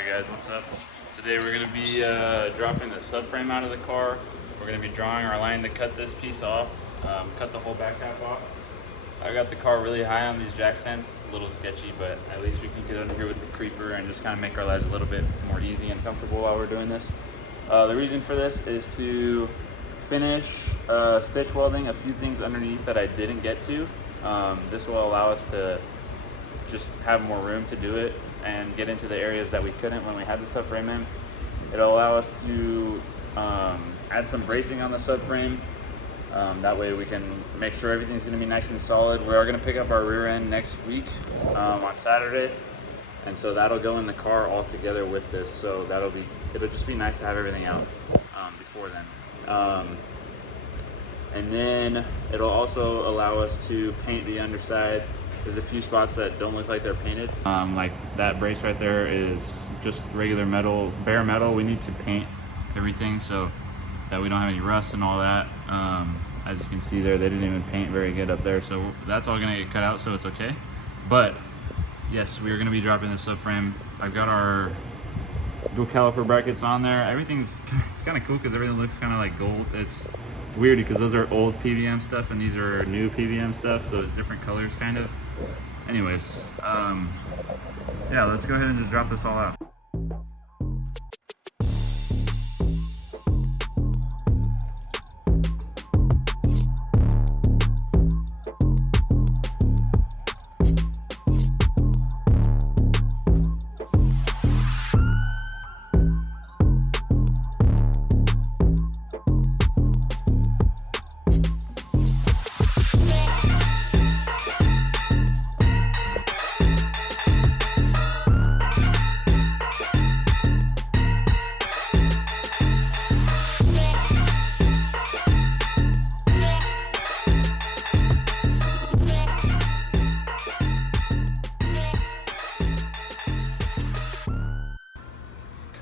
Alright guys, what's up? Today we're going to be dropping the subframe out of the car. We're going to be drawing our line to cut this piece off, cut the whole back half off. I got the car really high on these jack stands, a little sketchy, but at least we can get under here with the creeper and just kind of make our lives a little bit more easy and comfortable while we're doing this. The reason for this is to finish stitch welding a few things underneath that I didn't get to. This will allow us to just have more room to do it and get into the areas that we couldn't when we had the subframe in. It'll allow us to add some bracing on the subframe. That way we can make sure everything's gonna be nice and solid. We are gonna pick up our rear end next week on Saturday. And so that'll go in the car all together with this. So it'll just be nice to have everything out before then. And then it'll also allow us to paint the underside. There's a few spots that don't look like they're painted. Like that brace right there is just regular metal, bare metal. We need to paint everything so that we don't have any rust and all that. As you can see there, they didn't even paint very good up there. So that's all gonna get cut out, so it's okay. But yes, we are gonna be dropping the subframe. I've got our dual caliper brackets on there. It's kind of cool because everything looks kind of like gold. It's weird because those are old PVM stuff and these are new PVM stuff, so it's different colors kind of. Anyways, yeah, let's go ahead and just drop this all out.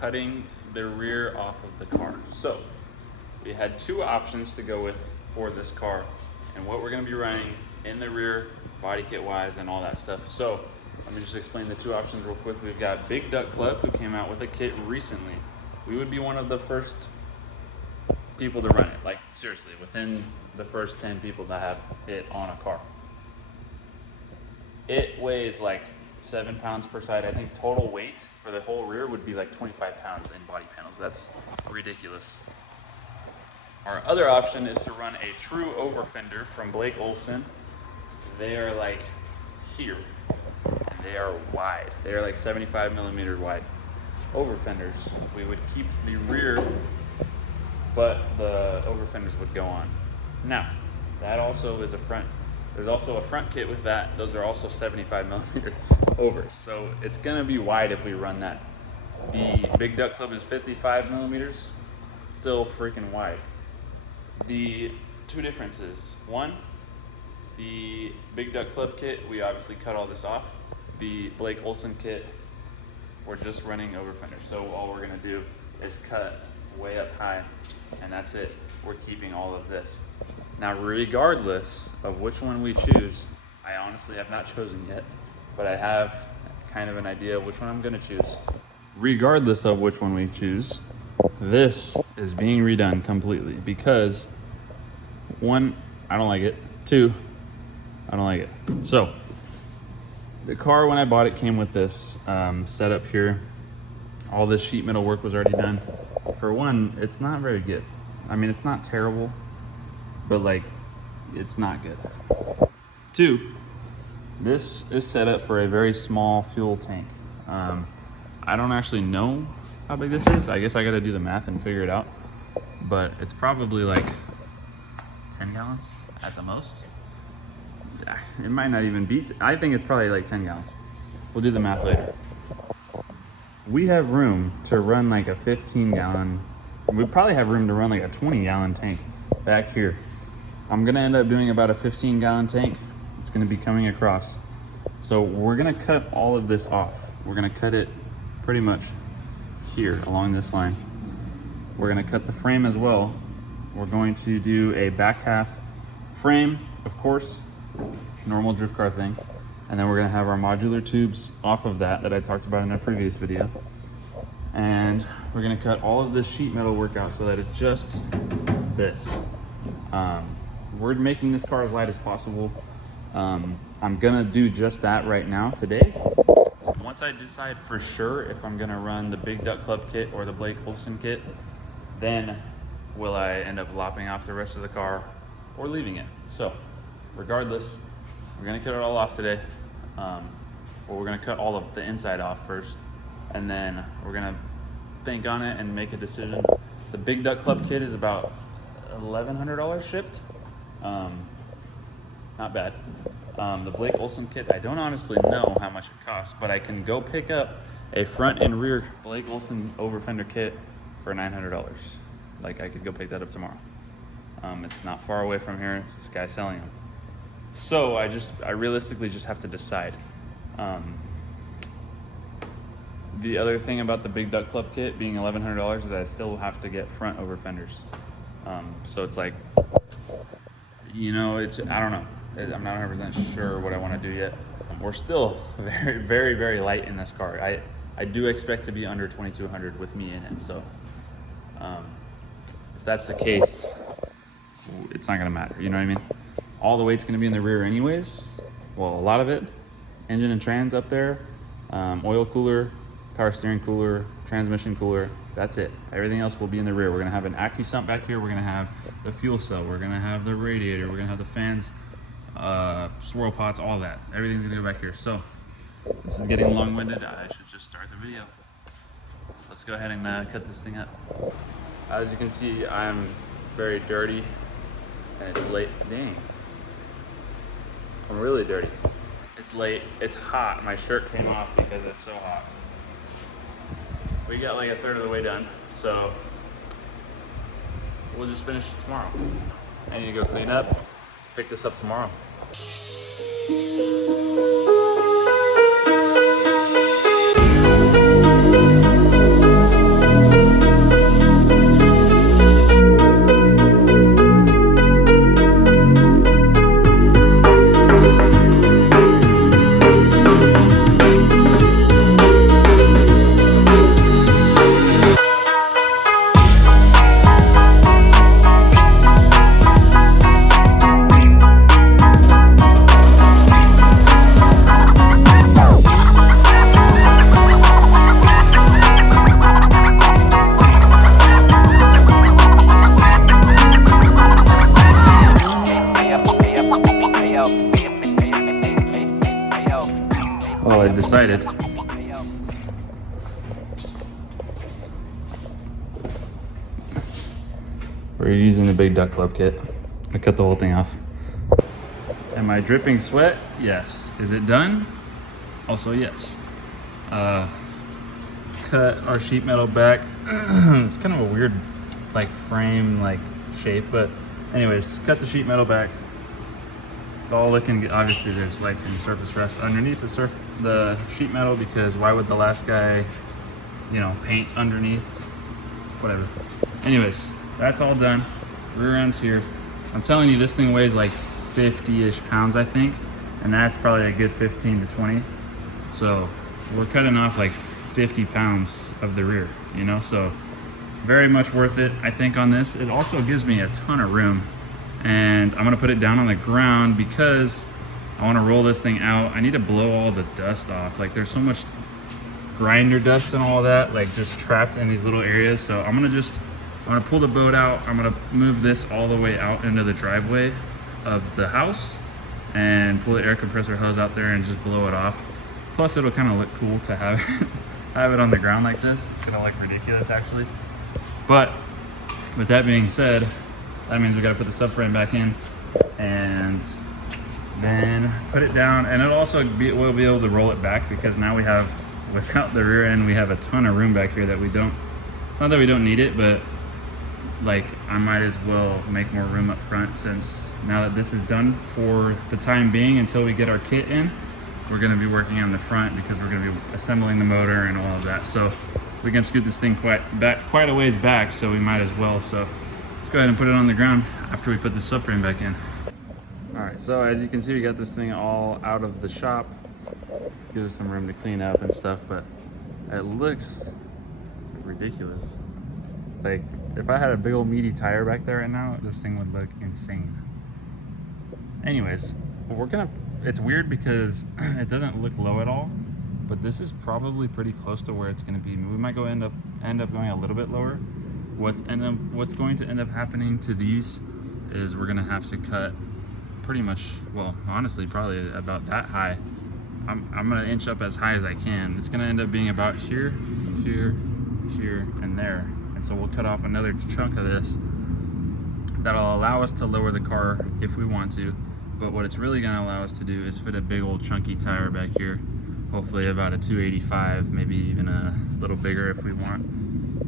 Cutting the rear off of the car. So we had two options to go with for this car and what we're going to be running in the rear body kit wise and all that stuff. So let me just explain the two options real quick. We've got Big Duck Club, who came out with a kit recently. We would be one of the first people to run it, like seriously, within the first 10 people that have it on a car. It weighs like 7 pounds per side. I think total weight for the whole rear would be like 25 pounds in body panels. That's ridiculous. Our other option is to run a true over fender from Blake Olson. They are like here, and they are wide. They are like 75 millimeter wide over fenders. We would keep the rear, but the over fenders would go on. Now, that also is a front. There's also a front kit with that. Those are also 75 millimeter over. So it's gonna be wide if we run that. The Big Duck Club is 55 millimeters, still freaking wide. The two differences. One, the Big Duck Club kit, we obviously cut all this off. The Blake Olson kit, we're just running over fenders. So all we're gonna do is cut way up high, and that's it. We're keeping all of this. Now, regardless of which one we choose, I honestly have not chosen yet, but I have kind of an idea of which one I'm gonna choose. Regardless of which one we choose, this is being redone completely because one, I don't like it. Two, I don't like it. So the car, when I bought it, came with this setup here. All this sheet metal work was already done. For one, it's not very good. I mean, it's not terrible, but like, it's not good. Two, this is set up for a very small fuel tank. I don't actually know how big this is. I guess I gotta do the math and figure it out, but it's probably like 10 gallons at the most. It might not even be, I think it's probably like 10 gallons. We'll do the math later. We have room to run like a 15 gallon, we probably have room to run like a 20 gallon tank back here. I'm gonna end up doing about a 15 gallon tank. It's gonna be coming across. So we're gonna cut all of this off. We're gonna cut it pretty much here along this line. We're gonna cut the frame as well. We're going to do a back half frame, of course, normal drift car thing. And then we're gonna have our modular tubes off of that I talked about in a previous video. and we're gonna cut all of this sheet metal work out so that it's just this. We're making this car as light as possible. I'm gonna do just that right now today. Once I decide for sure if I'm gonna run the Big Duck Club kit or the Blake Olson kit, then will I end up lopping off the rest of the car or leaving it. So regardless, we're gonna cut it all off today. Or we're gonna cut all of the inside off first, and then we're gonna think on it and make a decision. The Big Duck Club kit is about $1,100 shipped. Not bad. The Blake Olson kit, I don't honestly know how much it costs, but I can go pick up a front and rear Blake Olson over fender kit for $900. Like, I could go pick that up tomorrow. It's not far away from here. This guy's selling them. So I realistically just have to decide. The other thing about the Big Duck Club kit being $1,100 is I still have to get front over fenders. So it's like, you know, I don't know. I'm not 100% sure what I want to do yet. We're still very, very, very light in this car. I do expect to be under 2,200 with me in it. So if that's the case, it's not going to matter. You know what I mean? All the weight's going to be in the rear anyways. Well, a lot of it. Engine and trans up there. Oil cooler, power steering cooler, transmission cooler. That's it. Everything else will be in the rear. We're going to have an AccuSump back here. We're going to have the fuel cell. We're going to have the radiator. We're going to have the fans, swirl pots, all that. Everything's going to go back here. So this is getting long-winded. I should just start the video. Let's go ahead and cut this thing up. As you can see, I'm very dirty and it's late. Dang. I'm really dirty. It's late. It's hot. My shirt came off because it's so hot. We got like a third of the way done, so we'll just finish it tomorrow. I need to go clean up, pick this up tomorrow. Well, I decided. We're using the Big Duck Club kit. I cut the whole thing off. Am I dripping sweat? Yes. Is it done? Also yes. Cut our sheet metal back. It's kind of a weird like frame like shape, but anyways, cut the sheet metal back. It's all looking good. Obviously there's like some surface rust underneath the sheet metal, because why would the last guy, you know, paint underneath? Whatever. Anyways, that's all done. Rear end's here. I'm telling you, this thing weighs like 50-ish pounds, I think, and that's probably a good 15 to 20. So we're cutting off like 50 pounds of the rear, you know, so very much worth it, I think, on this. It also gives me a ton of room, and I'm gonna put it down on the ground because I wanna roll this thing out. I need to blow all the dust off. Like, there's so much grinder dust and all that, like just trapped in these little areas. So I'm gonna pull the boat out. I'm gonna move this all the way out into the driveway of the house and pull the air compressor hose out there and just blow it off. Plus it'll kind of look cool to have it on the ground like this. It's gonna look ridiculous actually. But with that being said, that means we gotta put the subframe back in and then put it down, and we'll be able to roll it back, because now we have, without the rear end, we have a ton of room back here that we don't, not that we don't need it, but like I might as well make more room up front, since now that this is done for the time being until we get our kit in, we're gonna be working on the front because we're gonna be assembling the motor and all of that. So we can scoot this thing quite a ways back, so we might as well. So let's go ahead and put it on the ground after we put the subframe back in. All right, so as you can see, we got this thing all out of the shop. Gives us some room to clean up and stuff, but it looks ridiculous. Like, if I had a big old meaty tire back there right now, this thing would look insane. Anyways, it's weird because it doesn't look low at all, but this is probably pretty close to where it's gonna be. We might end up going a little bit lower. What's going to end up happening to these is we're gonna have to cut pretty much, well, honestly, probably about that high. I'm gonna inch up as high as I can. It's gonna end up being about here, here, here, and there. And so we'll cut off another chunk of this that'll allow us to lower the car if we want to. But what it's really gonna allow us to do is fit a big old chunky tire back here. Hopefully about a 285, maybe even a little bigger if we want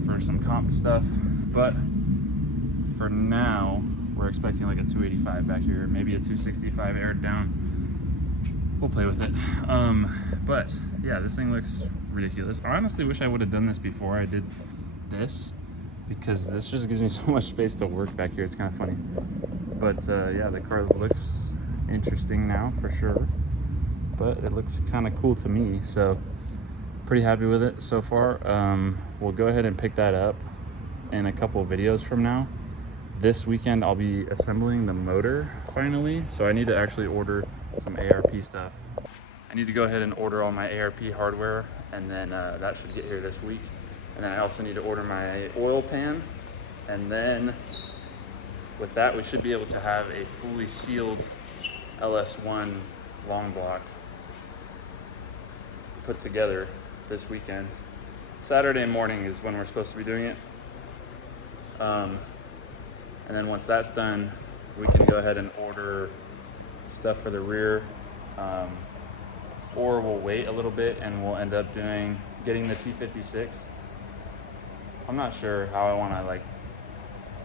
for some comp stuff. But for now, we're expecting like a 285 back here, maybe a 265 aired down. We'll play with it. But yeah, this thing looks ridiculous. I honestly wish I would have done this before I did this, because this just gives me so much space to work back here. It's kind of funny. But yeah, the car looks interesting now for sure, but it looks kind of cool to me, so pretty happy with it so far. We'll go ahead and pick that up in a couple of videos from now. This weekend I'll be assembling the motor finally, so I need to actually order some ARP stuff. I need to go ahead and order all my ARP hardware, and then that should get here this week. And then I also need to order my oil pan, and then with that we should be able to have a fully sealed LS1 long block put together this weekend. Saturday morning is when we're supposed to be doing it. And then once that's done, we can go ahead and order stuff for the rear, or we'll wait a little bit and we'll end up getting the T56. I'm not sure how I want to like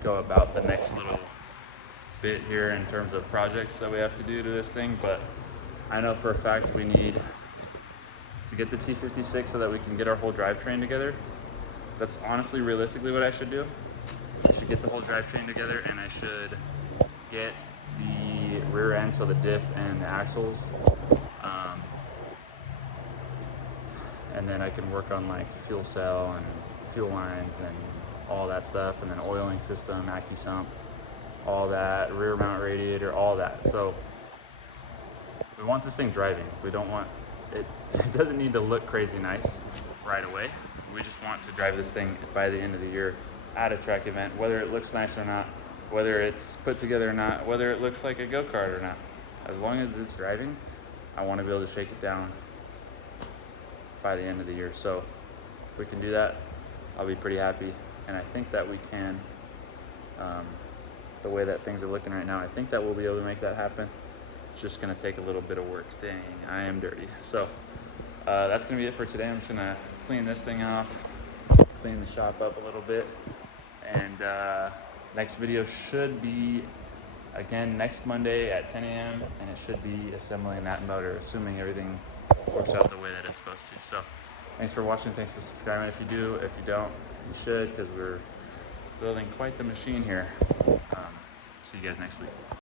go about the next little bit here in terms of projects that we have to do to this thing, but I know for a fact we need to get the T56 so that we can get our whole drivetrain together. That's honestly realistically what I should do. I should get the whole drivetrain together, and I should get the rear end, so the diff and the axles, and then I can work on like fuel cell and fuel lines and all that stuff, and then oiling system, AccuSump, all that, rear mount radiator, all that. So we want this thing driving. We don't want it doesn't need to look crazy nice right away. We just want to drive this thing by the end of the year at a track event, whether it looks nice or not, whether it's put together or not, whether it looks like a go-kart or not. As long as it's driving, I want to be able to shake it down by the end of the year. So if we can do that, I'll be pretty happy. And I think that we can, the way that things are looking right now, I think that we'll be able to make that happen. It's just gonna take a little bit of work. Dang, I am dirty. So that's gonna be it for today. I'm just gonna clean this thing off, clean the shop up a little bit, and next video should be again next Monday at 10 a.m. and it should be assembling that motor, assuming everything works out the way that it's supposed to. So thanks for watching, thanks for subscribing if you do. If you don't, you should, because we're building quite the machine here. See you guys next week.